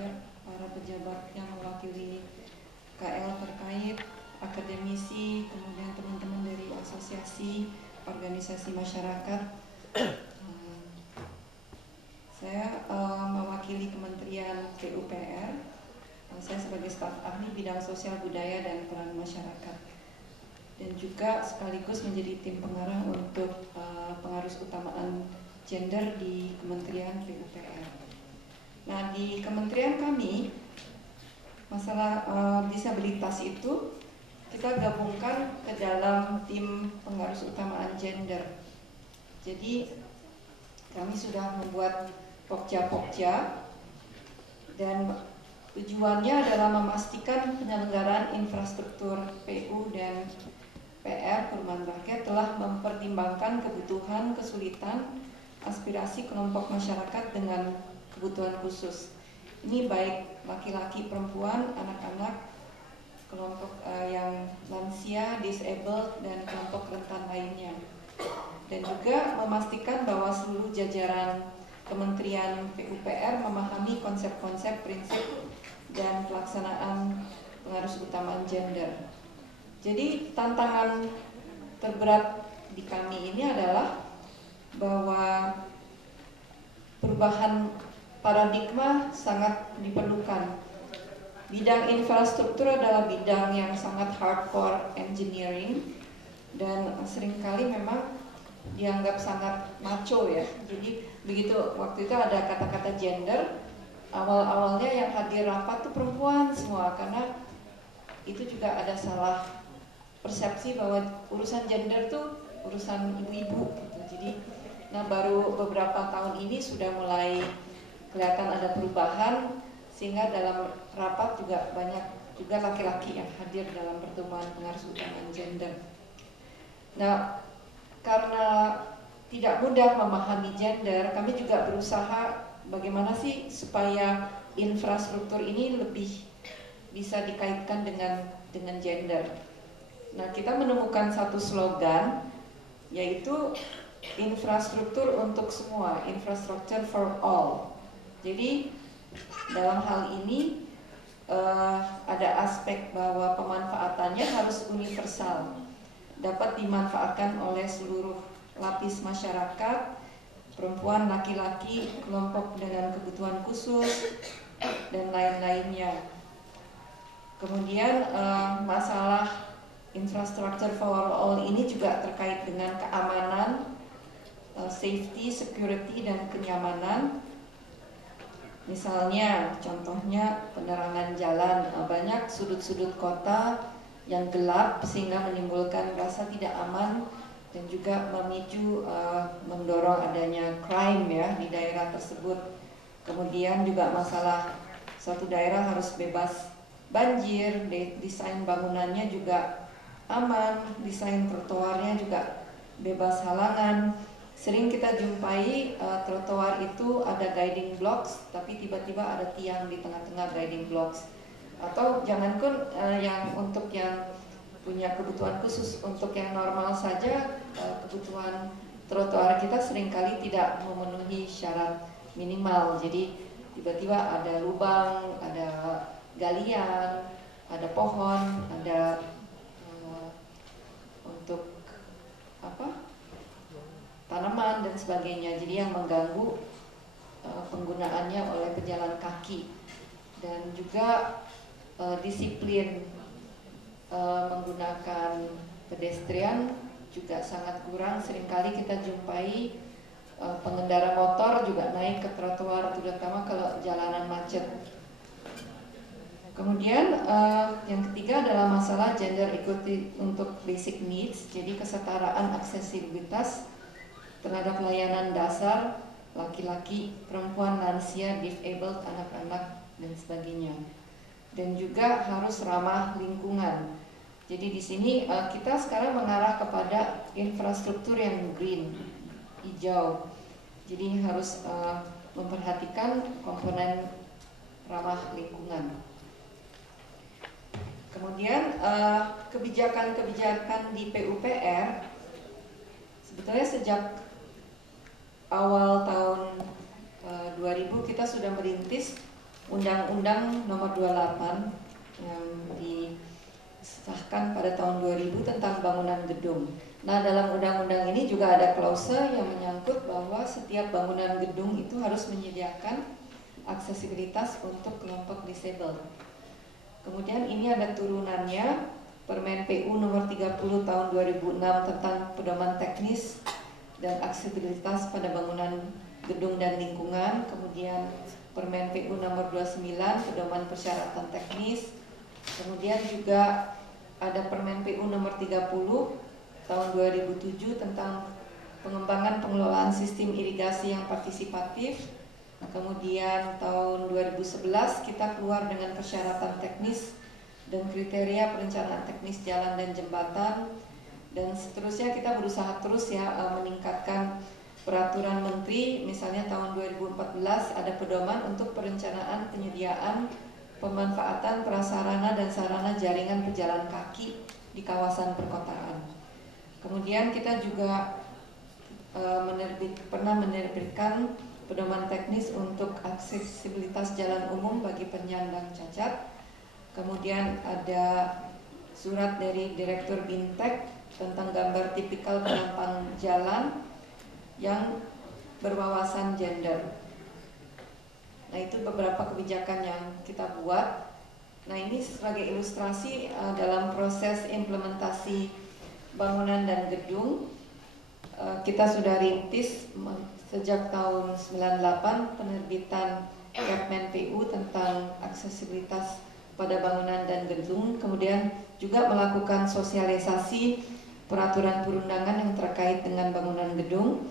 Speaker, para pejabat yang mewakili KL terkait, akademisi, kemudian teman-teman dari asosiasi, organisasi masyarakat. Saya mewakili Kementerian PUPR. Saya sebagai staf ahli bidang sosial budaya dan peran masyarakat. Dan juga sekaligus menjadi tim pengarah untuk pengarus utamaan gender di Kementerian PUPR. Nah, di kementerian kami, masalah disabilitas itu kita gabungkan ke dalam tim pengarus utamaan gender. Jadi kami sudah membuat pokja-pokja dan tujuannya adalah memastikan penyelenggaraan infrastruktur PU dan PR perumahan rakyat telah mempertimbangkan kebutuhan, kesulitan, aspirasi kelompok masyarakat dengan kebutuhan khusus. Ini baik laki-laki, perempuan, anak-anak, kelompok yang lansia, disabled, dan kelompok rentan lainnya. Dan juga memastikan bahwa seluruh jajaran Kementerian PUPR memahami konsep-konsep, prinsip, dan pelaksanaan pengarus utamaan gender. Jadi tantangan terberat di kami ini adalah bahwa perubahan paradigma sangat diperlukan. Bidang infrastruktur adalah bidang yang sangat hardcore engineering dan seringkali memang dianggap sangat macho ya. Jadi begitu waktu itu ada kata-kata gender, awal-awalnya yang hadir rapat tuh perempuan semua, karena itu juga ada salah persepsi bahwa urusan gender tuh urusan ibu-ibu gitu. Jadi nah baru beberapa tahun ini sudah mulai kelihatan ada perubahan, sehingga dalam rapat juga banyak juga laki-laki yang hadir dalam pertemuan pengarus utamaan gender. Nah, karena tidak mudah memahami gender, kami juga berusaha bagaimana sih supaya infrastruktur ini lebih bisa dikaitkan dengan gender. Nah, kita menemukan satu slogan, yaitu infrastruktur untuk semua, infrastructure for all. Jadi dalam hal ini ada aspek bahwa pemanfaatannya harus universal, dapat dimanfaatkan oleh seluruh lapis masyarakat, perempuan, laki-laki, kelompok dengan kebutuhan khusus, dan lain-lainnya. Kemudian masalah infrastructure for all ini juga terkait dengan keamanan, safety, security, dan kenyamanan. Misalnya, contohnya penerangan jalan, banyak sudut-sudut kota yang gelap sehingga menimbulkan rasa tidak aman dan juga memicu mendorong adanya crime ya di daerah tersebut. Kemudian juga masalah suatu daerah harus bebas banjir, desain bangunannya juga aman, desain trotoarnya juga bebas halangan. Sering kita jumpai trotoar itu ada guiding blocks, tapi tiba-tiba ada tiang di tengah-tengah guiding blocks. Atau jangankan yang untuk yang punya kebutuhan khusus, untuk yang normal saja kebutuhan trotoar kita seringkali tidak memenuhi syarat minimal. Jadi tiba-tiba ada lubang, ada galian, ada pohon, ada untuk tanaman dan sebagainya, jadi yang mengganggu penggunaannya oleh pejalan kaki. Dan juga disiplin menggunakan pedestrian juga sangat kurang. Seringkali kita jumpai pengendara motor juga naik ke trotoar, terutama kalau jalanan macet. Kemudian yang ketiga adalah masalah gender equity untuk basic needs, jadi kesetaraan aksesibilitas terhadap layanan dasar laki-laki, perempuan, lansia, disabled, anak-anak, dan sebagainya. Dan juga harus ramah lingkungan. Jadi di sini kita sekarang mengarah kepada infrastruktur yang green, hijau. Jadi harus memperhatikan komponen ramah lingkungan. Kemudian kebijakan-kebijakan di PUPR sebetulnya sejak awal tahun 2000 kita sudah merintis Undang-Undang Nomor 28 yang disahkan pada tahun 2000 tentang bangunan gedung. Nah, dalam undang-undang ini juga ada klause yang menyangkut bahwa setiap bangunan gedung itu harus menyediakan aksesibilitas untuk kelompok disabel. Kemudian ini ada turunannya, Permen PU nomor 30 tahun 2006 tentang pedoman teknis dan aksesibilitas pada bangunan gedung dan lingkungan. Kemudian Permen PU nomor 29 pedoman persyaratan teknis. Kemudian juga ada Permen PU nomor 30 tahun 2007 tentang pengembangan pengelolaan sistem irigasi yang partisipatif. Kemudian tahun 2011 kita keluar dengan persyaratan teknis dan kriteria perencanaan teknis jalan dan jembatan, dan seterusnya kita berusaha terus meningkatkan peraturan menteri. Misalnya tahun 2014 ada pedoman untuk perencanaan penyediaan pemanfaatan prasarana dan sarana jaringan pejalan kaki di kawasan perkotaan. Kemudian kita juga pernah menerbitkan pedoman teknis untuk aksesibilitas jalan umum bagi penyandang cacat. Kemudian ada surat dari Direktur Bintek tentang gambar tipikal penampang jalan yang berwawasan gender. Nah, itu beberapa kebijakan yang kita buat. Nah, ini sebagai ilustrasi dalam proses implementasi bangunan dan gedung. Kita sudah rintis sejak tahun 98 penerbitan Permen PU tentang aksesibilitas pada bangunan dan gedung, kemudian juga melakukan sosialisasi peraturan perundangan yang terkait dengan bangunan gedung,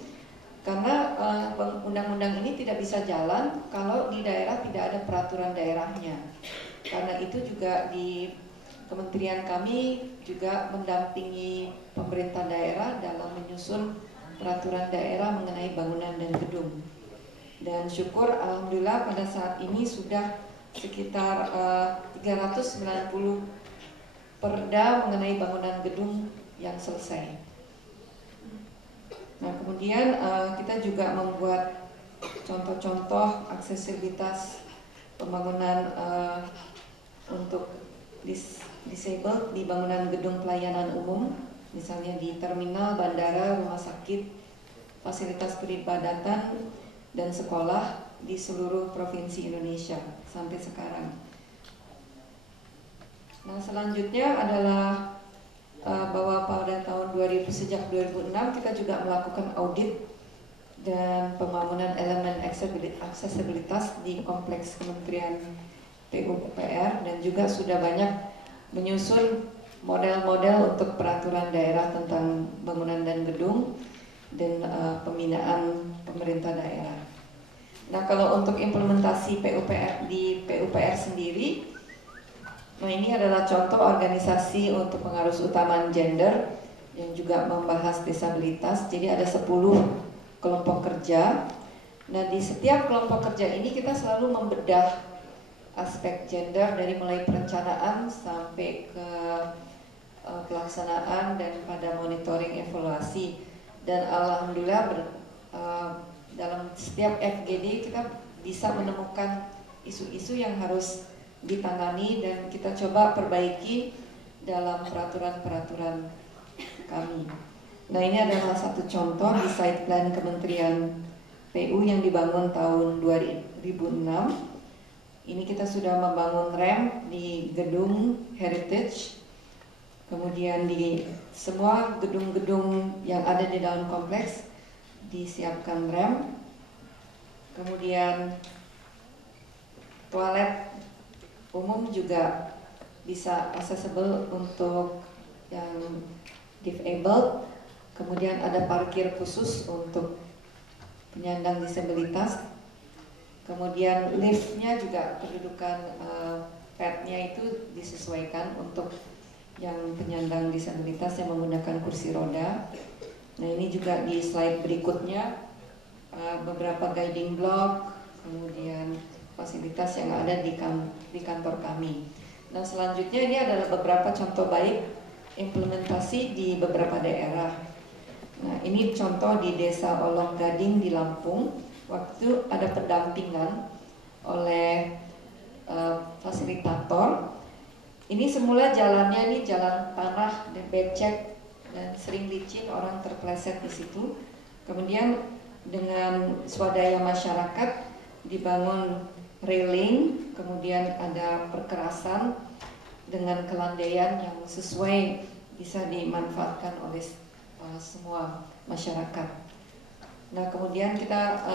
karena undang-undang ini tidak bisa jalan kalau di daerah tidak ada peraturan daerahnya. Karena itu juga di kementerian kami juga mendampingi pemerintah daerah dalam menyusun peraturan daerah mengenai bangunan dan gedung. Dan syukur alhamdulillah pada saat ini sudah sekitar 390 perda mengenai bangunan gedung yang selesai. Nah, kemudian kita juga membuat contoh-contoh aksesibilitas pembangunan untuk disabled di bangunan gedung pelayanan umum, misalnya di terminal, bandara, rumah sakit, fasilitas peribadatan, dan sekolah di seluruh provinsi Indonesia sampai sekarang. Nah, selanjutnya adalah bahwa pada tahun 2000 sejak 2006 kita juga melakukan audit dan pembangunan elemen aksesibilitas di kompleks Kementerian PUPR, dan juga sudah banyak menyusun model-model untuk peraturan daerah tentang bangunan dan gedung dan pembinaan pemerintah daerah. Nah, kalau untuk implementasi PUPR di PUPR sendiri, nah ini adalah contoh organisasi untuk pengarus utamaan gender yang juga membahas disabilitas. Jadi ada 10 kelompok kerja. Nah, di setiap kelompok kerja ini kita selalu membedah aspek gender dari mulai perencanaan sampai ke pelaksanaan dan pada monitoring evaluasi. Dan alhamdulillah dalam setiap FGD kita bisa menemukan isu-isu yang harus ditangani dan kita coba perbaiki dalam peraturan-peraturan kami. Nah, ini adalah satu contoh di site plan Kementerian PU yang dibangun tahun 2006. Ini kita sudah membangun ramp di gedung heritage, kemudian di semua gedung-gedung yang ada di dalam kompleks disiapkan ramp, kemudian toilet umum juga bisa accessible untuk yang disabled, kemudian ada parkir khusus untuk penyandang disabilitas. Kemudian liftnya juga kedudukan padnya itu disesuaikan untuk yang penyandang disabilitas yang menggunakan kursi roda. Nah, ini juga di slide berikutnya beberapa guiding block, kemudian fasilitas yang ada di kantor kami. Nah, selanjutnya ini adalah beberapa contoh baik implementasi di beberapa daerah. Nah, ini contoh di Desa Olong Gading di Lampung. Waktu ada pendampingan oleh fasilitator. Ini semula jalannya ini jalan tanah dan becek dan sering licin, orang terpleset di situ. Kemudian dengan swadaya masyarakat dibangun railing, kemudian ada perkerasan dengan kelandaian yang sesuai bisa dimanfaatkan oleh semua masyarakat. Nah kemudian kita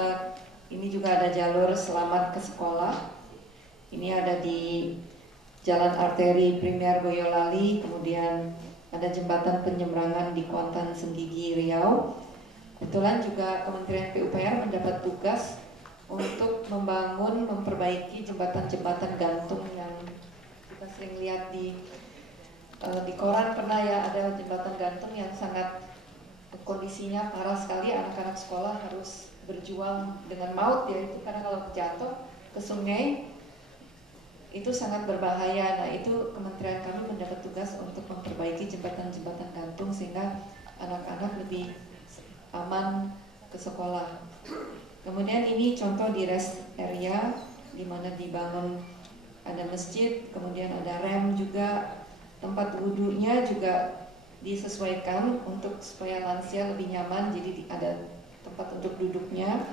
ini juga ada jalur selamat ke sekolah. Ini ada di Jalan Arteri Primer Boyolali, kemudian ada jembatan penyeberangan di Kuantan Senggigi Riau. Kebetulan juga Kementerian PUPR mendapat tugas untuk memperbaiki jembatan-jembatan gantung yang kita sering lihat di koran, pernah ya, ada jembatan gantung yang sangat kondisinya parah sekali, anak-anak sekolah harus berjuang dengan maut ya, itu karena kalau jatuh ke sungai itu sangat berbahaya. Nah itu kementerian kami mendapat tugas untuk memperbaiki jembatan-jembatan gantung sehingga anak-anak lebih aman ke sekolah. Kemudian ini contoh di rest area di mana dibangun ada masjid, kemudian ada rem juga, tempat wudhunya juga disesuaikan untuk supaya lansia lebih nyaman, jadi ada tempat untuk duduknya.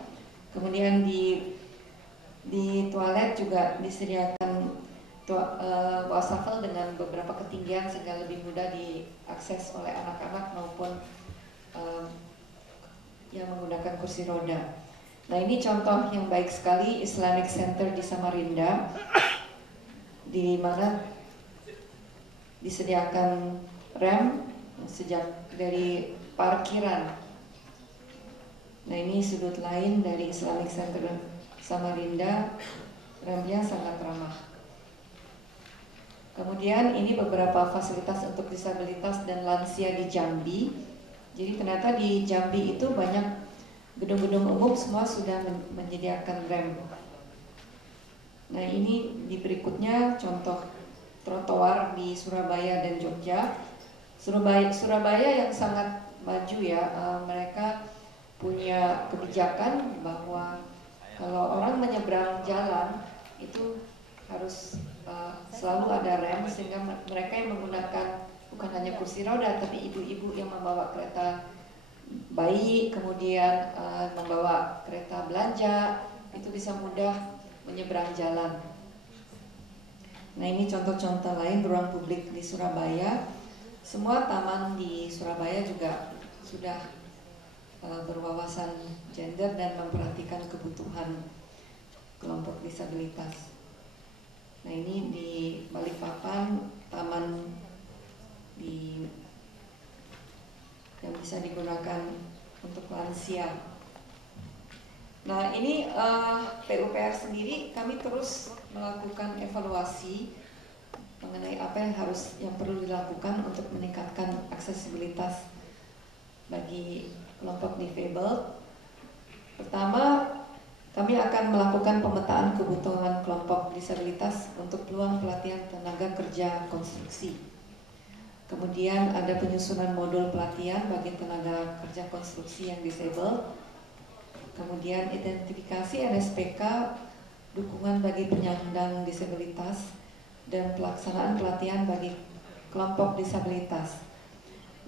Kemudian di toilet juga disediakan wastafel dengan beberapa ketinggian sehingga lebih mudah diakses oleh anak-anak maupun yang menggunakan kursi roda. Nah ini contoh yang baik sekali, Islamic Center di Samarinda, di mana disediakan rem sejak dari parkiran. Nah ini sudut lain dari Islamic Center Samarinda, remnya sangat ramah. Kemudian ini beberapa fasilitas untuk disabilitas dan lansia di Jambi. Jadi ternyata di Jambi itu banyak gedung-gedung umum semua sudah menyediakan rem. Nah ini di berikutnya contoh trotoar di Surabaya dan Jogja. Surabaya yang sangat maju ya, mereka punya kebijakan bahwa kalau orang menyeberang jalan itu harus selalu ada rem, sehingga mereka yang menggunakan bukan hanya kursi roda tapi ibu-ibu yang membawa kereta bayi, kemudian membawa kereta belanja itu bisa mudah menyeberang jalan. Nah ini contoh-contoh lain ruang publik di Surabaya. Semua taman di Surabaya juga sudah berwawasan gender dan memperhatikan kebutuhan kelompok disabilitas. Nah ini di Balikpapan taman yang bisa digunakan untuk lansia. Nah ini PUPR sendiri kami terus melakukan evaluasi mengenai apa yang perlu dilakukan untuk meningkatkan aksesibilitas bagi kelompok difabel. Pertama, kami akan melakukan pemetaan kebutuhan kelompok disabilitas untuk peluang pelatihan tenaga kerja konstruksi. Kemudian ada penyusunan modul pelatihan bagi tenaga kerja konstruksi yang disabel. Kemudian identifikasi NSPK, dukungan bagi penyandang disabilitas, dan pelaksanaan pelatihan bagi kelompok disabilitas.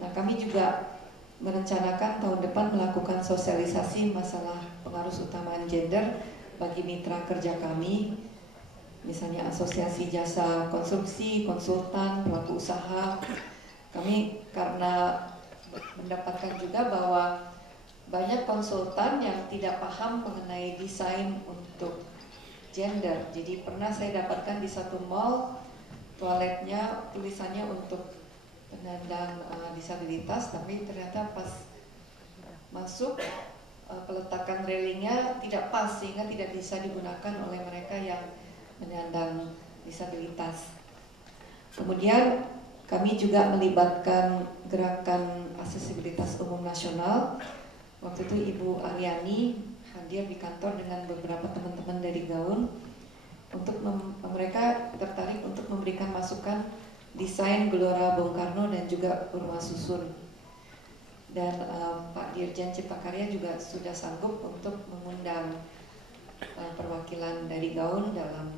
Nah, kami juga merencanakan tahun depan melakukan sosialisasi masalah pengaruh utamaan gender bagi mitra kerja kami, misalnya asosiasi jasa konstruksi, konsultan, pelaku usaha. Kami karena mendapatkan juga bahwa banyak konsultan yang tidak paham mengenai desain untuk gender. Jadi pernah saya dapatkan di satu mall, toiletnya tulisannya untuk penyandang disabilitas, tapi ternyata pas masuk peletakan railingnya tidak pas sehingga tidak bisa digunakan oleh mereka yang menyandang disabilitas. Kemudian kami juga melibatkan gerakan aksesibilitas umum nasional. Waktu itu Ibu Aryani hadir di kantor dengan beberapa teman-teman dari Gaun untuk mereka tertarik untuk memberikan masukan desain Gelora Bung Karno dan juga rumah susun. Dan Pak Dirjen Cipta Karya juga sudah sanggup untuk mengundang perwakilan dari Gaun dalam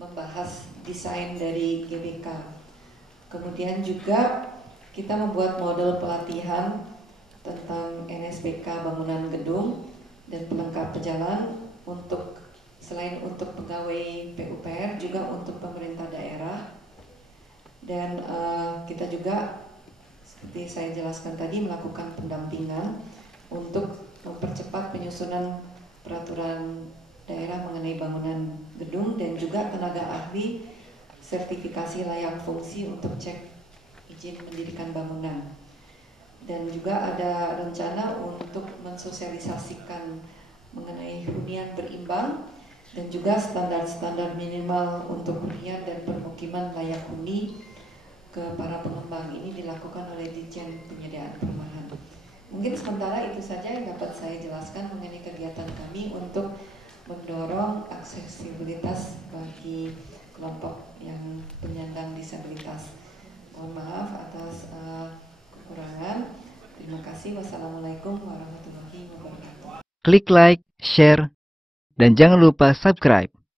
membahas desain dari GBK. Kemudian juga kita membuat model pelatihan tentang NSPK bangunan gedung dan pelengkap jalan untuk selain untuk pegawai PUPR juga untuk pemerintah daerah. Dan kita juga seperti saya jelaskan tadi melakukan pendampingan untuk mempercepat penyusunan peraturan daerah mengenai bangunan gedung dan juga tenaga ahli sertifikasi layak fungsi untuk cek izin mendirikan bangunan. Dan juga ada rencana untuk mensosialisasikan mengenai hunian berimbang dan juga standar-standar minimal untuk hunian dan permukiman layak huni ke para pengembang. Ini dilakukan oleh Ditjen Penyediaan Perumahan. Mungkin sementara itu saja yang dapat saya jelaskan mengenai kegiatan kami untuk mendorong aksesibilitas bagi kelompok yang penyandang disabilitas. Mohon maaf atas kekurangan. Terima kasih. Wassalamualaikum warahmatullahi wabarakatuh. Klik like, share, dan jangan lupa subscribe.